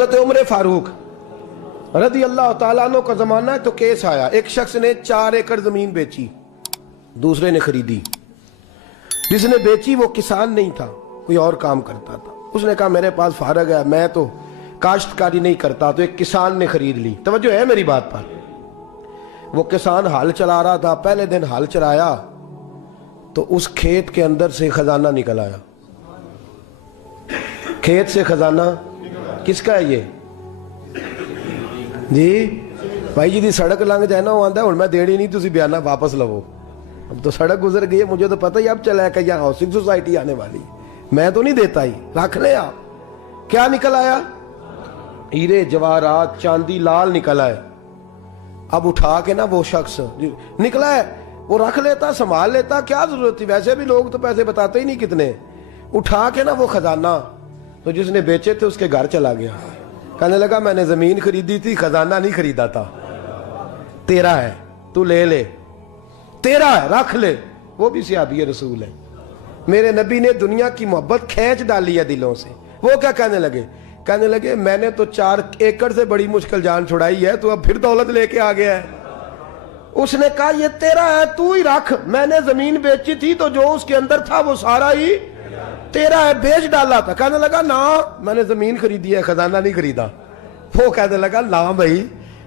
حضرت عمر فاروق رضی اللہ تعالیٰ عنہ کا زمانہ ہے تو کیس آیا، ایک شخص نے 4 ایکڑ زمین بیچی، دوسرے نے خریدی۔ جس نے بیچی وہ کسان نہیں تھا، کوئی اور کام کرتا تھا۔ اس نے کہا میرے پاس فارغ ہے، میں تو کاشتکاری نہیں کرتا، تو ایک کسان نے خرید لی۔ توجہ ہے میری بات پر؟ وہ کسان ہل چلا رہا تھا، پہلے دن ہل چلایا تو اس کھیت کے اندر سے خزانہ نکل آیا۔ کھیت سے خزانہ کس کا ہے یہ؟ جی بھائی جی دی سڑک لنگ جائے نا وہ آندا ہے ہن میں دیڑی نہیں تسی بیانہ واپس لو۔ اب تو سڑک گزر گئی ہے، مجھے تو پتہ ہی اب چلا ہے کہ یہاں ہاؤسنگ سوسائٹی آنے والی، میں تو نہیں دیتا ہی، رکھ لیں آپ۔ کیا نکل آیا؟ ہیرے جواہرات چاندی لال نکل آئے۔ اب اٹھا کے نا وہ شخص نکلا ہے وہ رکھ لیتا، سنبھال لیتا، کیا ضرورت تھی؟ ویسے بھی لوگ تو پیسے بتاتے ہی نہیں کتنے۔ اٹھا کے نا وہ خزانہ تو جس نے بیچے تھے اس کے گھر چلا گیا، کہنے لگا میں نے زمین خریدی تھی، خزانہ نہیں خریدا تھا، تیرا ہے، تو لے لے، تیرا ہے، رکھ لے۔ وہ بھی صحابی رسول ہے، میرے نبی نے دنیا کی محبت کھینچ ڈالی ہے دلوں سے۔ وہ کیا کہنے لگے؟ کہنے لگے میں نے تو 4 ایکڑ سے بڑی مشکل جان چھڑائی ہے، تو اب پھر دولت لے کے آ گیا ہے۔ اس نے کہا یہ تیرا ہے، تو ہی رکھ، میں نے زمین بیچی تھی تو جو اس کے اندر تھا وہ سارا ہی تیرا ہے، بیچ ڈالا تھا۔ کہنے لگا نا میں نے زمین خریدی ہے، خزانہ نہیں خریدا۔ وہ کہنے لگا نا بھائی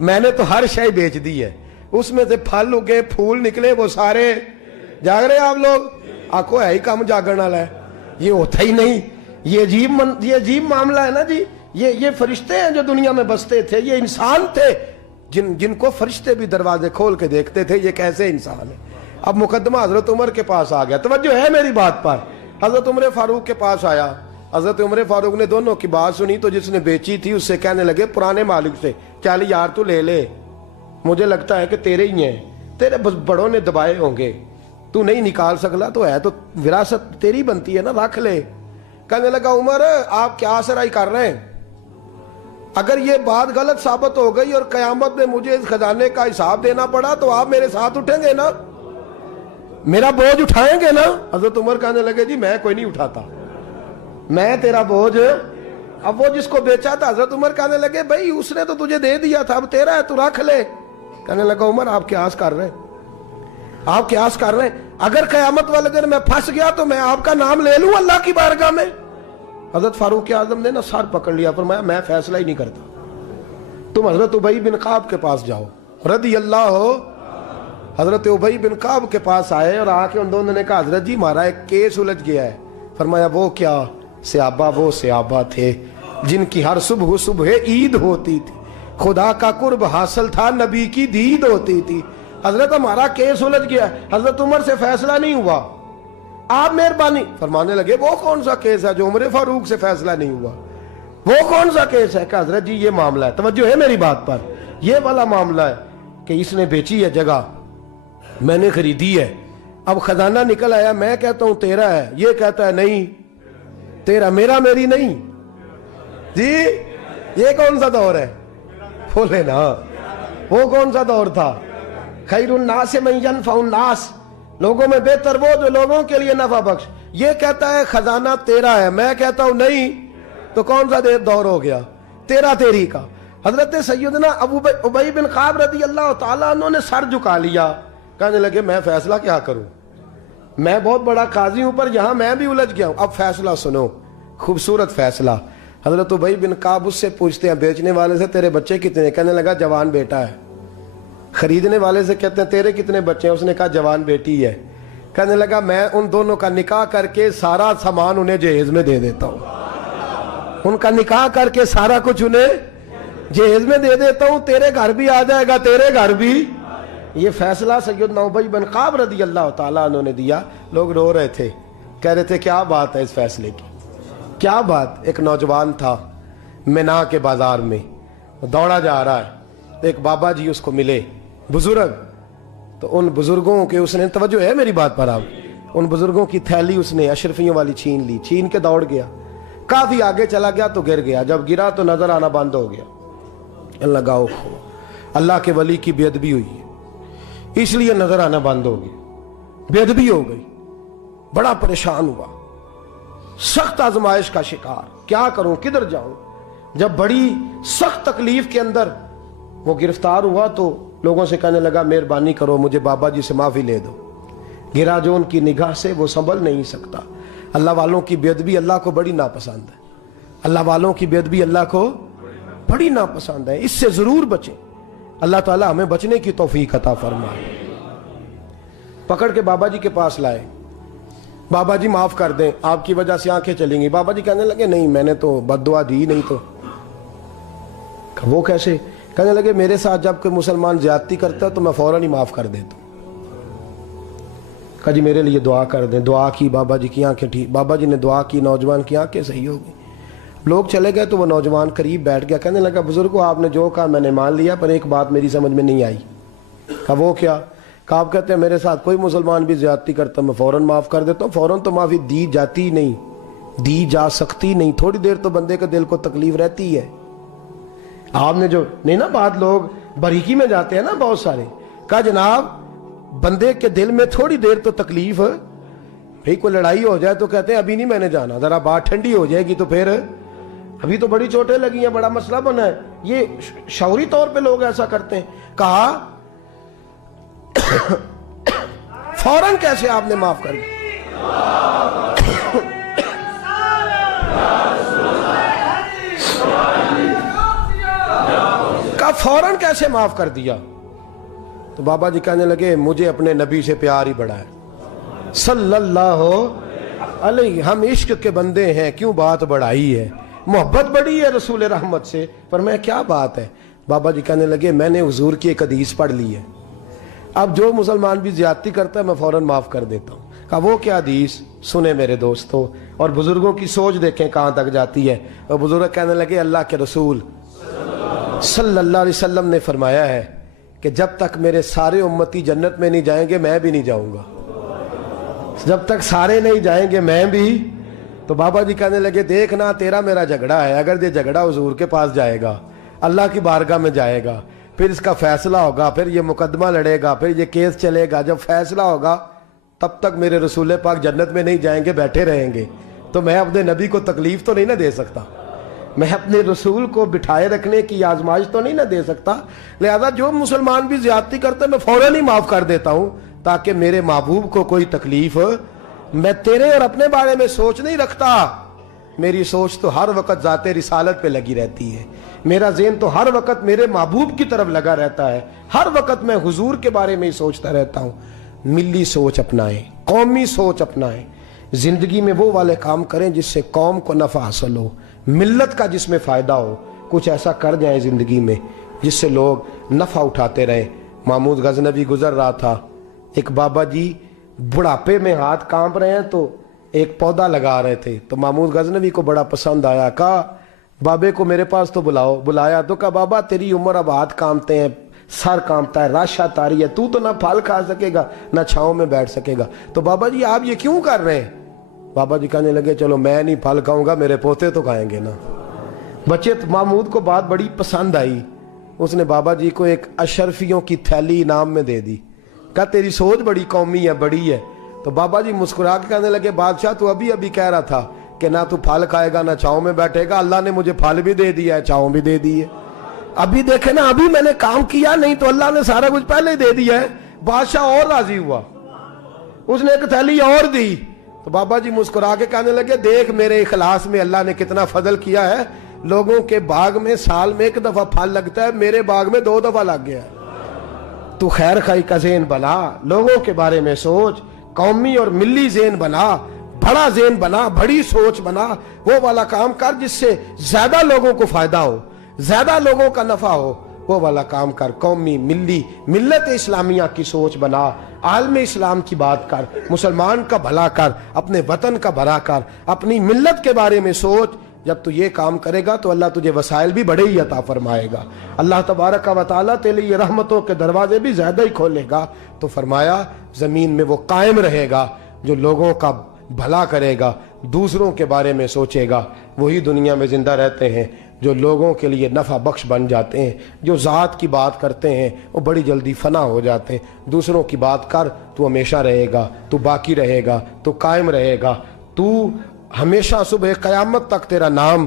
میں نے تو ہر شے بیچ دی ہے، اس میں سے پھل اگے پھول نکلے وہ سارے۔ جاگ رہے آپ لوگ؟ آنکھوں ہے ہی کام جاگن والا ہے، یہ ہوتا ہی نہیں۔ یہ عجیب معاملہ ہے نا جی۔ یہ فرشتے ہیں جو دنیا میں بستے تھے، یہ انسان تھے جن کو فرشتے بھی دروازے کھول کے دیکھتے تھے یہ کیسے انسان ہے۔ اب مقدمہ حضرت عمر کے پاس آ گیا، توجہ ہے میری بات پر؟ حضرت عمر فاروق کے پاس آیا۔ حضرت عمر فاروق نے دونوں کی بات سنی تو جس نے بیچی تھی اس سے کہنے لگے پرانے مالک سے، چل یار تو لے لے، مجھے لگتا ہے کہ تیرے ہی ہیں، تیرے بڑوں نے دبائے ہوں گے، تو نہیں نکال سکلا تو ہے تو وراثت تیری بنتی ہے نا، رکھ لے۔ کہنے لگا عمر آپ کیا سرائی کر رہے ہیں؟ اگر یہ بات غلط ثابت ہو گئی اور قیامت میں مجھے اس خزانے کا حساب دینا پڑا تو آپ میرے ساتھ اٹھیں گے نا، میرا بوجھ اٹھائیں گے نا؟ حضرت عمر کہنے لگے جی میں کوئی نہیں اٹھاتا، میں تیرا بوجھ۔ اب وہ جس کو بیچا تھا حضرت عمر کہنے لگے بھائی اس نے تو تجھے دے دیا تھا، اب تیرا ہے تو رکھ لے۔ کہنے لگا عمر آپ قیاس کر رہے ہیں، آپ قیاس کر رہے ہیں، اگر قیامت والے دن میں پھنس گیا تو میں آپ کا نام لے لوں اللہ کی بارگاہ میں؟ حضرت فاروق اعظم نے نا سر پکڑ لیا، فرمایا میں فیصلہ ہی نہیں کرتا، تم حضرت ابی بن کعب کے پاس جاؤ رضی اللہ ہو۔ حضرت ابی بن کعب کے پاس آئے اور آ کے ان دونوں نے کہا حضرت جی ہمارا ایک کیس الجھ گیا ہے۔ فرمایا وہ کیا؟ صحابہ وہ صحابہ تھے جن کی ہر صبح عید ہوتی تھی، خدا کا قرب حاصل تھا، نبی کی دید ہوتی تھی۔ حضرت ہمارا کیس الجھ گیا، حضرت عمر سے فیصلہ نہیں ہوا، آپ مہربانی۔ فرمانے لگے وہ کون سا کیس ہے جو عمر فاروق سے فیصلہ نہیں ہوا؟ وہ کون سا کیس ہے؟ کہ حضرت جی یہ معاملہ ہے، توجہ ہے میری بات پر، یہ والا معاملہ ہے کہ اس نے بیچی ہے جگہ، میں نے خریدی ہے، اب خزانہ نکل آیا، میں کہتا ہوں تیرا ہے، یہ کہتا ہے نہیں تیرا، میرا میری نہیں۔ جی یہ کون سا دور ہے؟ بولے نا وہ کون سا دور تھا؟ خیر الناس من ینفع الناس، لوگوں میں بہتر وہ جو لوگوں کے لیے نفع بخش۔ یہ کہتا ہے خزانہ تیرا ہے، میں کہتا ہوں نہیں، تو کون سا دور ہو گیا؟ تیرا تیری کا۔ حضرت سیدنا ابی بن کعب رضی اللہ تعالیٰ عنہ نے سر جھکا لیا، کہنے لگے میں فیصلہ کیا کروں، میں بہت بڑا قاضی ہوں پر یہاں میں بھی الجھ گیا ہوں۔ اب فیصلہ سنو، خوبصورت فیصلہ۔ حضرت ابی بن کعب اس سے پوچھتے ہیں بیچنے والے سے تیرے بچے کتنے ہیں؟ کہنے لگا جوان بیٹا ہے۔ خریدنے والے سے کہتے ہیں تیرے کتنے بچے ہیں؟ اس نے کہا جوان بیٹی ہے۔ کہنے لگا میں ان دونوں کا نکاح کر کے سارا سامان انہیں جہیز میں دے دیتا ہوں، ان کا نکاح کر کے سارا کچھ انہیں جہیز میں دے دیتا ہوں، تیرے گھر بھی آ جائے گا، تیرے گھر بھی۔ یہ فیصلہ سیدنا ابی بن کعب رضی اللہ تعالیٰ عنہ نے دیا۔ لوگ رو رہے تھے، کہہ رہے تھے کیا بات ہے اس فیصلے کی، کیا بات۔ ایک نوجوان تھا مینا کے بازار میں، دوڑا جا رہا ہے، ایک بابا جی اس کو ملے، بزرگ، تو ان بزرگوں کے اس نے، توجہ ہے میری بات پر آپ، ان بزرگوں کی تھیلی اس نے اشرفیوں والی چھین لی، چھین کے دوڑ گیا، کافی آگے چلا گیا تو گر گیا، جب گرا تو نظر آنا بند ہو گیا۔ لگا اللہ کے ولی کی بے ادبی ہوئی ہے اس لیے نظر آنا بند ہو گیا، بے ادبی ہو گئی، بڑا پریشان ہوا، سخت آزمائش کا شکار، کیا کروں کدھر جاؤں۔ جب بڑی سخت تکلیف کے اندر وہ گرفتار ہوا تو لوگوں سے کہنے لگا مہربانی کرو مجھے بابا جی سے معافی لے دو. گرا جو ان کی نگاہ سے وہ سنبھل نہیں سکتا. اللہ والوں کی بے ادبی اللہ کو بڑی ناپسند ہے. اللہ والوں کی بے ادبی اللہ کو بڑی ناپسند ہے. اس سے ضرور بچیں. اللہ تعالی ہمیں بچنے کی توفیق عطا فرمائے. پکڑ کے بابا جی کے پاس لائے. بابا جی معاف کر دیں, آپ کی وجہ سے آنکھیں چلیں گی. بابا جی کہنے لگے نہیں میں نے تو بد دعا دی نہیں. تو وہ کیسے؟ کہنے لگے میرے ساتھ جب کوئی مسلمان زیادتی کرتا ہے تو میں فوراً ہی معاف کر دیتا ہوں. کہا جی میرے لیے دعا کر دیں. دعا کی, بابا جی کی آنکھیں ٹھیک. بابا جی نے دعا کی, نوجوان کی آنکھیں صحیح ہو گئی. لوگ چلے گئے تو وہ نوجوان قریب بیٹھ گیا. کہنے لگا بزرگو آپ نے جو کہا میں نے مان لیا, پر ایک بات میری سمجھ میں نہیں آئی. کہا وہ کیا؟ کہا آپ کہتے ہیں میرے ساتھ کوئی مسلمان بھی زیادتی کرتا میں فوراً معاف کر دیتا ہوں. فوراً تو معافی دی جاتی نہیں, دی جا سکتی نہیں. تھوڑی دیر تو بندے کے دل کو تکلیف رہتی ہے. آپ نے جو نہیں نا بات, لوگ بریکی میں جاتے ہیں نا بہت سارے. کہا جناب بندے کے دل میں تھوڑی دیر تو تکلیف, بھئی کوئی لڑائی ہو جائے تو کہتے ہیں ابھی نہیں میں نے جانا, ذرا بات ٹھنڈی ہو جائے گی تو پھر, ابھی تو بڑی چوٹیں لگی ہیں, بڑا مسئلہ بنا ہے. یہ شعوری طور پہ لوگ ایسا کرتے ہیں. کہا فوراً کیسے آپ نے معاف کر دیا؟ کہا فوراً کیسے معاف کر دیا؟ تو بابا جی کہنے لگے مجھے اپنے نبی سے پیار ہی بڑا ہے صلی اللہ علیہ. ہم عشق کے بندے ہیں, کیوں بات بڑھائی ہے, محبت بڑی ہے رسول رحمت سے, پر میں کیا بات ہے. بابا جی کہنے لگے میں نے حضور کی ایک حدیث پڑھ لی ہے, اب جو مسلمان بھی زیادتی کرتا ہے میں فوراً معاف کر دیتا ہوں. کہا وہ کیا حدیث؟ سنیں میرے دوستو, اور بزرگوں کی سوچ دیکھیں کہاں تک جاتی ہے. اور بزرگ کہنے لگے اللہ کے رسول صلی اللہ علیہ وسلم نے فرمایا ہے کہ جب تک میرے سارے امتی جنت میں نہیں جائیں گے میں بھی نہیں جاؤں گا. جب تک سارے نہیں جائیں گے میں بھی. تو بابا جی کہنے لگے دیکھنا تیرا میرا جھگڑا ہے, اگر یہ جھگڑا حضور کے پاس جائے گا, اللہ کی بارگاہ میں جائے گا, پھر اس کا فیصلہ ہوگا, پھر یہ مقدمہ لڑے گا, پھر یہ کیس چلے گا, جب فیصلہ ہوگا تب تک میرے رسول پاک جنت میں نہیں جائیں گے, بیٹھے رہیں گے. تو میں اپنے نبی کو تکلیف تو نہیں نہ دے سکتا, میں اپنے رسول کو بٹھائے رکھنے کی آزمائش تو نہیں نہ دے سکتا. لہذا جو مسلمان بھی زیادتی کرتے میں فوراً ہی معاف کر دیتا ہوں تاکہ میرے محبوب کو کوئی تکلیف. میں تیرے اور اپنے بارے میں سوچ نہیں رکھتا, میری سوچ تو ہر وقت ذات رسالت پہ لگی رہتی ہے. میرا ذہن تو ہر وقت میرے محبوب کی طرف لگا رہتا ہے, ہر وقت میں حضور کے بارے میں ہی سوچتا رہتا ہوں. ملی سوچ اپنائیں, قومی سوچ اپنائیں, زندگی میں وہ والے کام کریں جس سے قوم کو نفع حاصل ہو, ملت کا جس میں فائدہ ہو. کچھ ایسا کر جائیں زندگی میں جس سے لوگ نفع اٹھاتے رہیں. محمود غزنوی گزر رہا تھا, ایک بابا جی بڑھاپے میں ہاتھ کانپ رہے ہیں تو ایک پودا لگا رہے تھے, تو محمود غزنوی کو بڑا پسند آیا. کہا بابے کو میرے پاس تو بلاؤ. بلایا تو کہا بابا تیری عمر اب ہاتھ کانپتے ہیں, سر کانپتا ہے, راشا تاری ہے, تو نہ پھل کھا سکے گا نہ چھاؤں میں بیٹھ سکے گا. تو بابا جی آپ یہ کیوں کر رہے ہیں؟ بابا جی کہنے لگے چلو میں نہیں پھل کھاؤں گا, میرے پوتے تو کھائیں گے نا. بچے محمود کو بات بڑی پسند آئی, اس نے بابا جی کو ایک اشرفیوں کی تھیلی انعام میں دے دی. کہا تیری سوچ بڑی قومی ہے, بڑی ہے. تو بابا جی مسکرا کے کہنے لگے بادشاہ تو ابھی کہہ رہا تھا کہ نہ تو پھل کھائے گا نہ چھاؤں میں بیٹھے گا, اللہ نے مجھے پھل بھی دے دیا ہے, چھاؤں بھی دے دی ہے. ابھی دیکھے نا, ابھی میں نے کام کیا, نہیں تو اللہ نے سارا کچھ پہلے ہی دے دیا ہے. بادشاہ اور راضی ہوا, اس نے ایک تھیلی اور دی. تو بابا جی مسکرا کے کہنے لگے دیکھ میرے اخلاص میں اللہ نے کتنا فضل کیا ہے. لوگوں کے باغ میں سال میں ایک دفعہ پھل لگتا ہے, میرے باغ میں 2 دفعہ لگ گیا ہے. تو خیر خائی کا ذہن بنا, لوگوں کے بارے میں سوچ, قومی اور ملی ذہن بنا, بڑا ذہن بنا, بڑی سوچ بنا. وہ والا کام کر جس سے زیادہ لوگوں کو فائدہ ہو, زیادہ لوگوں کا نفع ہو, وہ والا کام کر. قومی ملی ملت اسلامیہ کی سوچ بنا, عالم اسلام کی بات کر, مسلمان کا بھلا کر, اپنے وطن کا بھلا کر, اپنی ملت کے بارے میں سوچ. جب تو یہ کام کرے گا تو اللہ تجھے وسائل بھی بڑے ہی عطا فرمائے گا. اللہ تبارک و تعالیٰ تیرے لیے رحمتوں کے دروازے بھی زیادہ ہی کھولے گا. تو فرمایا زمین میں وہ قائم رہے گا جو لوگوں کا بھلا کرے گا, دوسروں کے بارے میں سوچے گا. وہی دنیا میں زندہ رہتے ہیں جو لوگوں کے لیے نفع بخش بن جاتے ہیں. جو ذات کی بات کرتے ہیں وہ بڑی جلدی فنا ہو جاتے ہیں. دوسروں کی بات کر, تو ہمیشہ رہے گا, تو باقی رہے گا, تو قائم رہے گا, تو ہمیشہ صبح قیامت تک تیرا نام